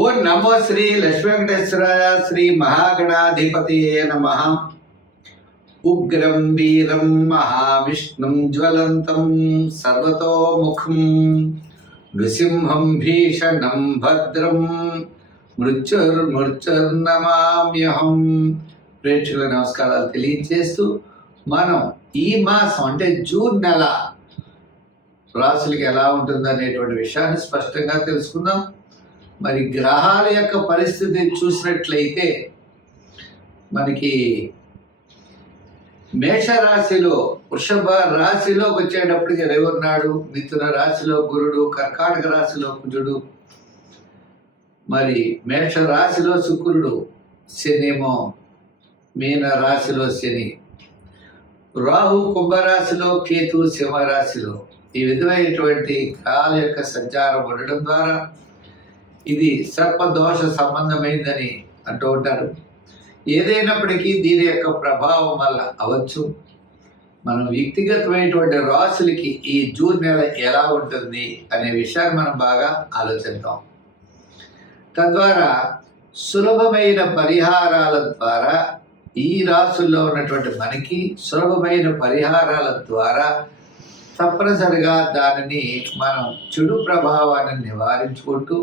ఓం నమో శ్రీ లక్ష్మీ వెంకటేశ్వరాయ శ్రీ మహాగణాధిపతియే నమః. ఉగ్రం వీరం మహావిష్ణుం జ్వలంతం సర్వతోముఖం నృసింహం భీషణం భద్రం మృత్యుర్నమామ్యహం. ప్రేక్షకుల నమస్కారాలు తెలియజేస్తూ మనం ఈ మాసం అంటే జూన్ నెల రాశులకి ఎలా ఉంటుందనేటువంటి విషయాన్ని స్పష్టంగా తెలుసుకుందాం. మరి గ్రహాల యొక్క పరిస్థితి చూసినట్లయితే మనకి మేషరాశిలో వృషభ రాశిలోకి వచ్చేటప్పటికి రవి ఉన్నాడు, మిథున రాశిలో గురుడు, కర్కాటక రాశిలో కుజుడు, మరి మేష రాశిలో శుక్రుడు, శనేమో మీన రాశిలో శని, రాహు కుంభరాశిలో, కేతు సింహరాశిలో. ఈ విధమైనటువంటి గ్రహాల యొక్క సంచారం ఉండడం ద్వారా ఇది సర్పదోష సంబంధమైందని అంటూ ఉంటారు. ఏదైనప్పటికీ దీని యొక్క ప్రభావం వల్ల అవచ్చు మనం వ్యక్తిగతమైనటువంటి రాశులకి ఈ జూన్ నెల ఎలా ఉంటుంది అనే విషయాన్ని మనం బాగా ఆలోచిద్దాం. తద్వారా సులభమైన పరిహారాల ద్వారా ఈ రాశుల్లో ఉన్నటువంటి మనకి సులభమైన పరిహారాల ద్వారా తప్పనిసరిగా దానిని మనం చెడు ప్రభావాన్ని నివారించుకుంటూ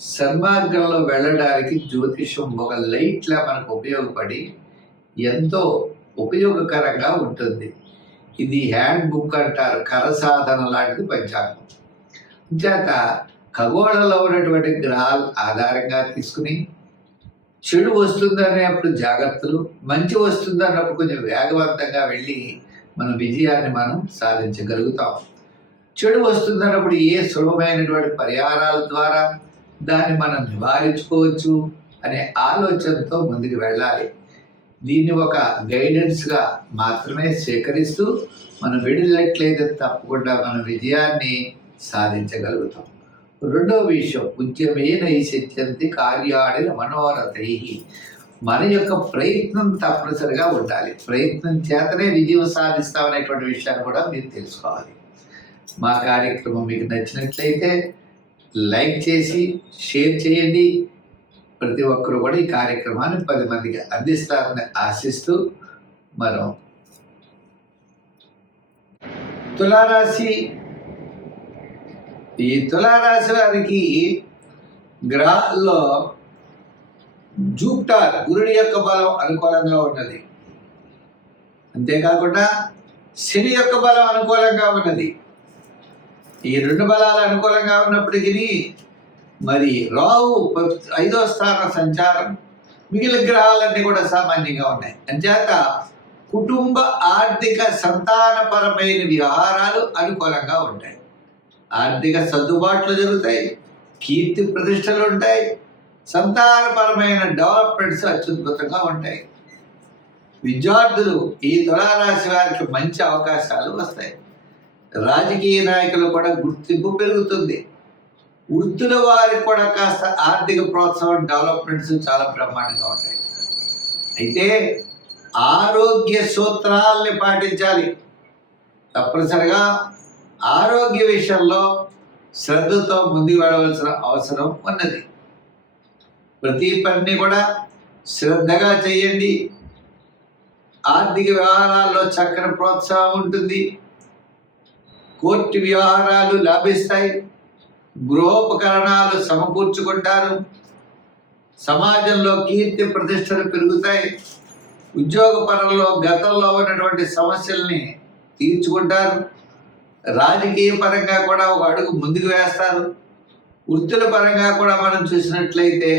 సన్మార్గంలో వెళ్ళడానికి జ్యోతిషం ఒక లైట్లా మనకు ఉపయోగపడి ఎంతో ఉపయోగకరంగా ఉంటుంది. ఇది హ్యాండ్ బుక్ అంటారు, కరసాధన లాంటిది పంచాంగం. చేత ఖగోళంలో ఉన్నటువంటి గ్రహాల ఆధారంగా తీసుకుని చెడు వస్తుందనేప్పుడు జాగ్రత్తలు, మంచి వస్తుందన్నప్పుడు కొంచెం వేగవంతంగా వెళ్ళి మన విజయాన్ని మనం సాధించగలుగుతాం. చెడు వస్తుందన్నప్పుడు ఏ సులభమైనటువంటి పరిహారాల ద్వారా దాన్ని మనం నివారించుకోవచ్చు అనే ఆలోచనతో ముందుకు వెళ్ళాలి. దీన్ని ఒక గైడెన్స్గా మాత్రమే స్వీకరిస్తూ మనం వెళ్ళినట్లయితే తప్పకుండా మన విజయాన్ని సాధించగలుగుతాం. రెండవ విషయం, ఉద్యమే నైసిత్యంతి కార్యాడిన మనోరథై. మన యొక్క ప్రయత్నం తప్పనిసరిగా ఉండాలి. ప్రయత్నం చేతనే విజయం సాధిస్తామనేటువంటి విషయాన్ని కూడా మీరు తెలుసుకోవాలి. మా కార్యక్రమం మీకు నచ్చినట్లయితే లైక్ చేసి షేర్ చేయండి. ప్రతి ఒక్కరు కూడా ఈ కార్యక్రమాన్ని 10 మందికి అందిస్తారని ఆశిస్తూ మనం తులారాశి. ఈ తులారాశి వారికి గ్రహాల్లో జూపిటర్ గురుడి యొక్క బలం అనుకూలంగా ఉన్నది. అంతేకాకుండా శని యొక్క బలం అనుకూలంగా ఉన్నది. ఈ 2 బలాలు అనుకూలంగా ఉన్నప్పటికీ మరి రాహు 5వ స్థాన సంచారం, మిగిలిన గ్రహాలన్నీ కూడా సామాన్యంగా ఉన్నాయి. అంచేత కుటుంబ ఆర్థిక సంతానపరమైన వ్యవహారాలు అనుకూలంగా ఉంటాయి. ఆర్థిక సర్దుబాట్లు జరుగుతాయి, కీర్తి ప్రతిష్టలు ఉంటాయి, సంతానపరమైన డెవలప్మెంట్స్ అత్యద్భుతంగా ఉంటాయి. విద్యార్థులు ఈ తులారాశి వారికి మంచి అవకాశాలు వస్తాయి. రాజకీయ నాయకులు కూడా గుర్తింపు పెరుగుతుంది. వృత్తుల వారికి కూడా కాస్త ఆర్థిక ప్రోత్సాహం, డెవలప్మెంట్స్ చాలా బ్రహ్మాండంగా ఉంటాయి. అయితే ఆరోగ్య సూత్రాల్ని పాటించాలి. తప్పనిసరిగా ఆరోగ్య విషయంలో శ్రద్ధతో ముందుకు వెళ్ళవలసిన అవసరం ఉన్నది. ప్రతి పనిని కూడా శ్రద్ధగా చేయండి. ఆర్థిక వ్యవహారాల్లో చక్కని ప్రోత్సాహం ఉంటుంది. కోర్టు వ్యవహారాలు లాభిస్తాయి. గృహోపకరణాలు సమకూర్చుకుంటారు. సమాజంలో కీర్తి ప్రతిష్టలు పెరుగుతాయి. ఉద్యోగ పరంలో గతంలో ఉన్నటువంటి సమస్యల్ని తీర్చుకుంటారు. రాజకీయ పరంగా కూడా ఒక అడుగు ముందుకు వేస్తారు. వృత్తుల పరంగా కూడా మనం చూసినట్లయితే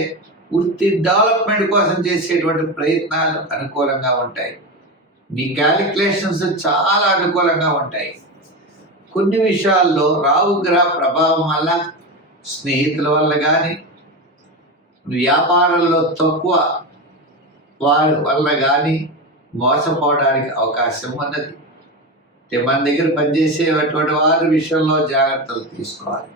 వృత్తి డెవలప్మెంట్ కోసం చేసేటువంటి ప్రయత్నాలు అనుకూలంగా ఉంటాయి. మీ క్యాలిక్యులేషన్స్ చాలా అనుకూలంగా ఉంటాయి. కొన్ని విషయాల్లో రాహుగ్రహ ప్రభావం వల్ల, స్నేహితుల వల్ల కానీ, వ్యాపారంలో తక్కువ వారి వల్ల కానీ మోసపోవడానికి అవకాశం ఉన్నది. మన దగ్గర పనిచేసేటువంటి వారి విషయంలో జాగ్రత్తలు తీసుకోవాలి.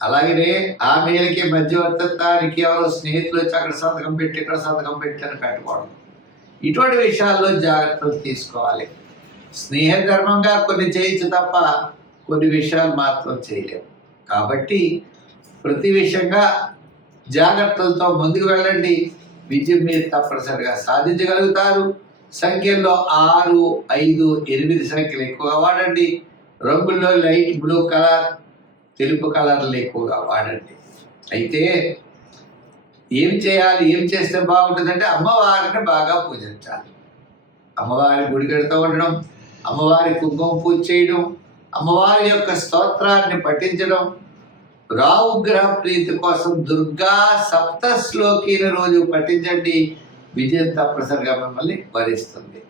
అలాగనే ఆ మేలకి మధ్యవర్తిత్వానికి ఎవరో స్నేహితులు వచ్చి అక్కడ సంతకం పెట్టి ఇక్కడ సంతకం పెట్టి అని పెట్టుకోవడం, ఇటువంటి విషయాల్లో జాగ్రత్తలు తీసుకోవాలి. స్నేహధర్మంగా కొన్ని చేయొచ్చు తప్ప కొన్ని విషయాలు మాత్రం చేయలేము. కాబట్టి ప్రతి విషయంగా జాగ్రత్తలతో ముందుకు వెళ్ళండి. విజయం మీరు తప్పనిసరిగా సాధించగలుగుతారు. సంఖ్యల్లో 6, 5, 8 సంఖ్యలు ఎక్కువగా వాడండి. రంగుల్లో లైట్ బ్లూ కలర్, తెలుపు కలర్లు ఎక్కువగా వాడండి. అయితే ఏం చేయాలి, ఏం చేస్తే బాగుంటుందంటే అమ్మవారిని బాగా పూజించాలి. అమ్మవారి గుడి కడుతూ ఉండడం, అమ్మవారి కుంకుమ పూజ చేయడం, అమ్మవారి యొక్క స్తోత్రాన్ని పఠించడం, రావుగ్రహ ప్రీతి కోసం దుర్గా సప్తశ్లోకిని రోజు పఠించండి. విజయం తప్పనిసరిగా మిమ్మల్ని వరిస్తుంది.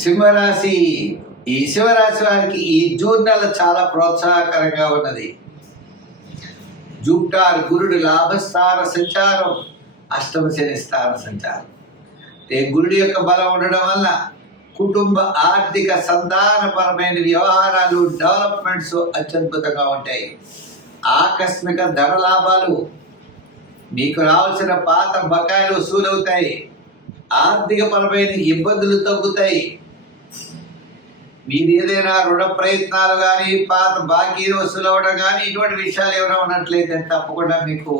సింహరాశి. ఈ సింహరాశి వారికి ఈ జూన్ నెల చాలా ప్రోత్సాహకరంగా ఉన్నది. జూపిటర్ గురుడు లాభస్థాన సంచారం, అష్టమ శని స్థాన సంచారం. గురుడి యొక్క బలం ఉండడం వల్ల కుటుంబ ఆర్థిక సంతానపరమైన వ్యవహారాలు డెవలప్మెంట్స్ అత్యద్భుతంగా ఉంటాయి. ఆకస్మిక ధన లాభాలు, మీకు రావాల్సిన పాత బకాయిలు వసూలవుతాయి. ఆర్థిక పరమైన ఇబ్బందులు తగ్గుతాయి. మీరు ఏదైనా రుణ ప్రయత్నాలు కానీ, పాత బాకీలు వసూలు అవ్వడం కానీ, ఇటువంటి విషయాలు ఏమైనా ఉన్నట్లయితే తప్పకుండా మీకు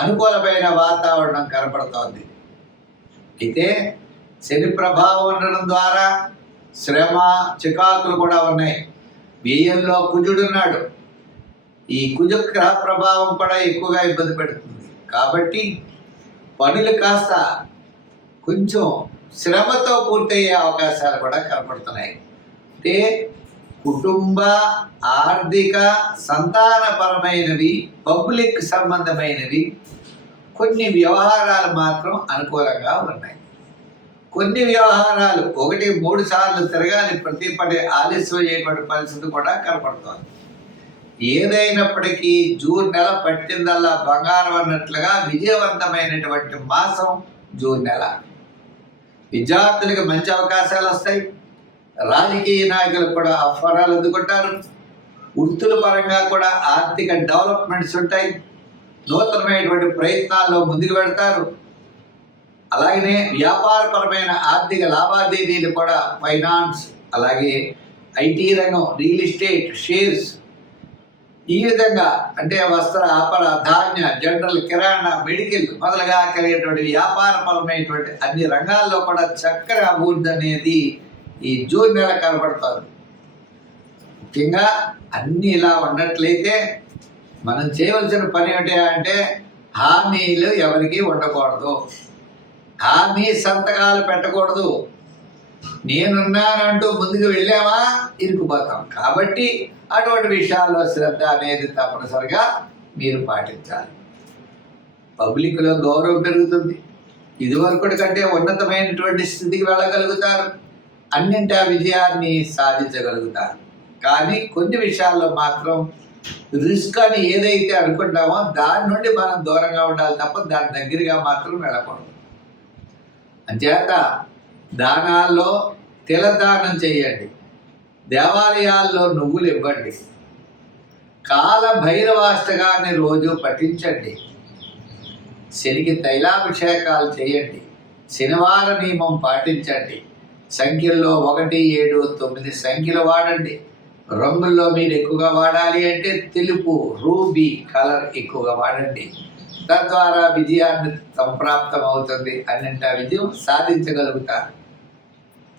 అనుకూలమైన వాతావరణం కనపడుతోంది. అయితే శని ప్రభావం ఉండడం ద్వారా శ్రమ, చికాకులు కూడా ఉన్నాయి. వ్యయంలో కుజుడున్నాడు. ఈ కుజగ్రహ ప్రభావం కూడా ఎక్కువగా ఇబ్బంది పెడుతుంది. కాబట్టి పనులు కాస్త కొంచెం శ్రమతో పూర్తయ్యే అవకాశాలు కూడా కనపడుతున్నాయి. అంటే కుటుంబ ఆర్థిక సంతానపరమైనవి, పబ్లిక్ సంబంధమైనవి కొన్ని వ్యవహారాలు మాత్రం అనుకూలంగా ఉన్నాయి. కొన్ని వ్యవహారాలు 1-3 సార్లు తిరగాలి, ప్రతి పని ఆలస్యం అయ్యేటువంటి పరిస్థితి కూడా కనపడుతోంది. ఏదైనప్పటికీ జూన్ నెల పట్టిందల్లా బంగారం అన్నట్లుగా విజయవంతమైనటువంటి మాసం జూన్ నెల. విద్యార్థులకు మంచి అవకాశాలు వస్తాయి. రాజకీయ నాయకులు కూడా ఆహ్వానాలు అందుకుంటారు. వృత్తుల పరంగా కూడా ఆర్థిక డెవలప్మెంట్స్ ఉంటాయి. నూతనమైనటువంటి ప్రయత్నాల్లో ముందుకు వెళ్తారు. అలాగనే వ్యాపారపరమైన ఆర్థిక లావాదేవీలు కూడా, ఫైనాన్స్, అలాగే ఐటీ రంగం, రియల్ ఎస్టేట్, షేర్స్, ఈ విధంగా అంటే వస్త్ర, ఆపర, ధాన్య, జనరల్, కిరాణా, మెడికల్ మొదలుగా కలిగేటువంటి వ్యాపారపరమైనటువంటి అన్ని రంగాల్లో కూడా చక్కని అభివృద్ధి అనేది ఈ జూన్ నెల కనబడుతుంది. ముఖ్యంగా అన్నీ ఇలా ఉన్నట్లయితే మనం చేయవలసిన పని ఏమిటి అంటే హామీలు ఎవరికి ఉండకూడదు. హామీ సంతకాలు పెట్టకూడదు. నేనున్నానంటూ ముందుకు వెళ్ళామా ఇరుకుపోతాం. కాబట్టి అటువంటి విషయాల్లో శ్రద్ధ అనేది తప్పనిసరిగా మీరు పాటించాలి. పబ్లిక్లో గౌరవం పెరుగుతుంది. ఇదివరకటి కంటే ఉన్నతమైనటువంటి స్థితికి వెళ్ళగలుగుతారు. అన్నింటా విజయాన్ని సాధించగలుగుతారు. కానీ కొన్ని విషయాల్లో మాత్రం రిస్క్ అని ఏదైతే అనుకుంటామో దాని నుండి మనం దూరంగా ఉండాలి తప్ప దాని దగ్గరగా మాత్రం వెళ్ళకూడదు. అంచేత దానాల్లో తిలదానం చేయండి. దేవాలయాల్లో నువ్వులు ఇవ్వండి. కాల భైరవాష్టకాన్ని రోజు పఠించండి. శనికి తైలాభిషేకాలు చేయండి. శనివార నియమం పాటించండి. సంఖ్యల్లో 1, 7, 9 సంఖ్యలు వాడండి. రంగుల్లో మీరు ఎక్కువగా వాడాలి అంటే తెలుపు, రూబీ కలర్ ఎక్కువగా వాడండి. తద్వారా విజయాన్ని సంప్రాప్తం అవుతుంది. అన్నింటా విజయం సాధించగలుగుతారు.